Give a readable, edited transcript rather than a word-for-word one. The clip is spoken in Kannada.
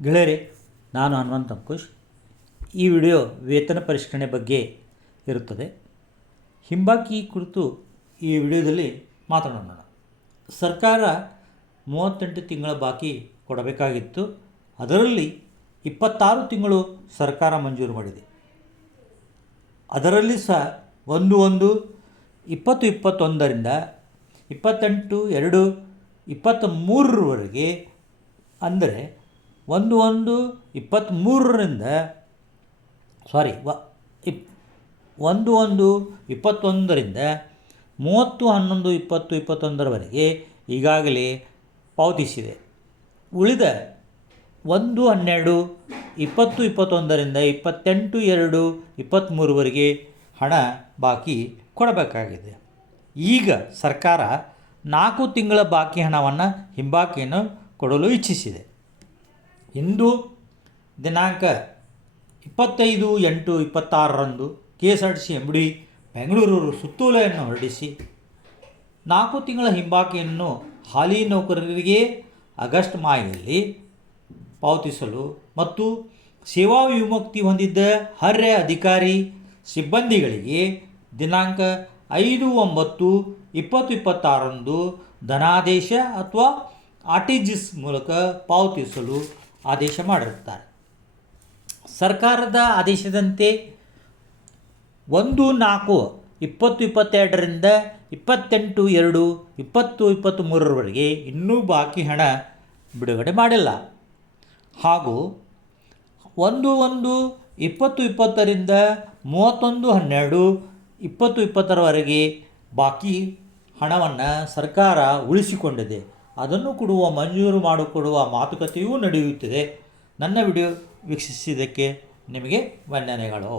ಗೆಳೆಯರೆ, ನಾನು ಹನುಮಂತ ಅಂಕುಶ್. ಈ ವಿಡಿಯೋ ವೇತನ ಪರಿಷ್ಕರಣೆ ಬಗ್ಗೆ ಇರುತ್ತದೆ. ಹಿಂಬಾಕಿ ಕುರಿತು ಈ ವಿಡಿಯೋದಲ್ಲಿ ಮಾತನಾಡೋಣ. ಸರ್ಕಾರ 38 ತಿಂಗಳ ಬಾಕಿ ಕೊಡಬೇಕಾಗಿತ್ತು. ಅದರಲ್ಲಿ 26 ತಿಂಗಳು ಸರ್ಕಾರ ಮಂಜೂರು ಮಾಡಿದೆ. ಅದರಲ್ಲಿ ಸಹ 1/1/2021ರಿಂದ 28/2/23ರವರೆಗೆ, ಅಂದರೆ 1/1/23ರಿಂದ 1/1/21ರಿಂದ 30/11/2021ರವರೆಗೆ ಈಗಾಗಲೇ ಪಾವತಿಸಿದೆ. ಉಳಿದ 1/12/2021ರಿಂದ 28/2/23ರವರೆಗೆ ಹಣ ಬಾಕಿ ಕೊಡಬೇಕಾಗಿದೆ. ಈಗ ಸರ್ಕಾರ 4 ತಿಂಗಳ ಬಾಕಿ ಹಣವನ್ನು ಹಿಂಬಾಕಿಯನ್ನು ಕೊಡಲು ಇಚ್ಛಿಸಿದೆ. ಇಂದು ದಿನಾಂಕ 25/8/26ರಂದು KSRTC MD ಬೆಂಗಳೂರು ಸುತ್ತೋಲೆಯನ್ನು ಹೊರಡಿಸಿ 4 ತಿಂಗಳ ಹಿಂಬಾಕಿಯನ್ನು ಹಾಲಿ ನೌಕರರಿಗೆ ಆಗಸ್ಟ್ ಮಾಹೆಯಲ್ಲಿ ಪಾವತಿಸಲು ಮತ್ತು ಸೇವಾ ವಿಮುಕ್ತಿ ಹೊಂದಿದ್ದ ಅರ್ಹ ಅಧಿಕಾರಿ ಸಿಬ್ಬಂದಿಗಳಿಗೆ ದಿನಾಂಕ 5/9/2026ರಂದು ಧನಾದೇಶ ಅಥವಾ RTGS ಮೂಲಕ ಪಾವತಿಸಲು ಆದೇಶ ಮಾಡಿರುತ್ತಾರೆ. ಸರ್ಕಾರದ ಆದೇಶದಂತೆ 1/4/2022ರಿಂದ 28/2/2023ರವರೆಗೆ ಇನ್ನೂ ಬಾಕಿ ಹಣ ಬಿಡುಗಡೆ ಮಾಡಿಲ್ಲ. ಹಾಗೂ 1/1/2020ರಿಂದ 31/12/2020ರವರೆಗೆ ಬಾಕಿ ಹಣವನ್ನು ಸರ್ಕಾರ ಉಳಿಸಿಕೊಂಡಿದೆ. ಅದನ್ನು ಕೊಡುವ ಮಂಜೂರು ಮಾಡಿಕೊಡುವ ಮಾತುಕತೆಯೂ ನಡೆಯುತ್ತಿದೆ. ನನ್ನ ವಿಡಿಯೋ ವೀಕ್ಷಿಸಿದ್ದಕ್ಕೆ ನಿಮಗೆ ವಂದನೆಗಳು.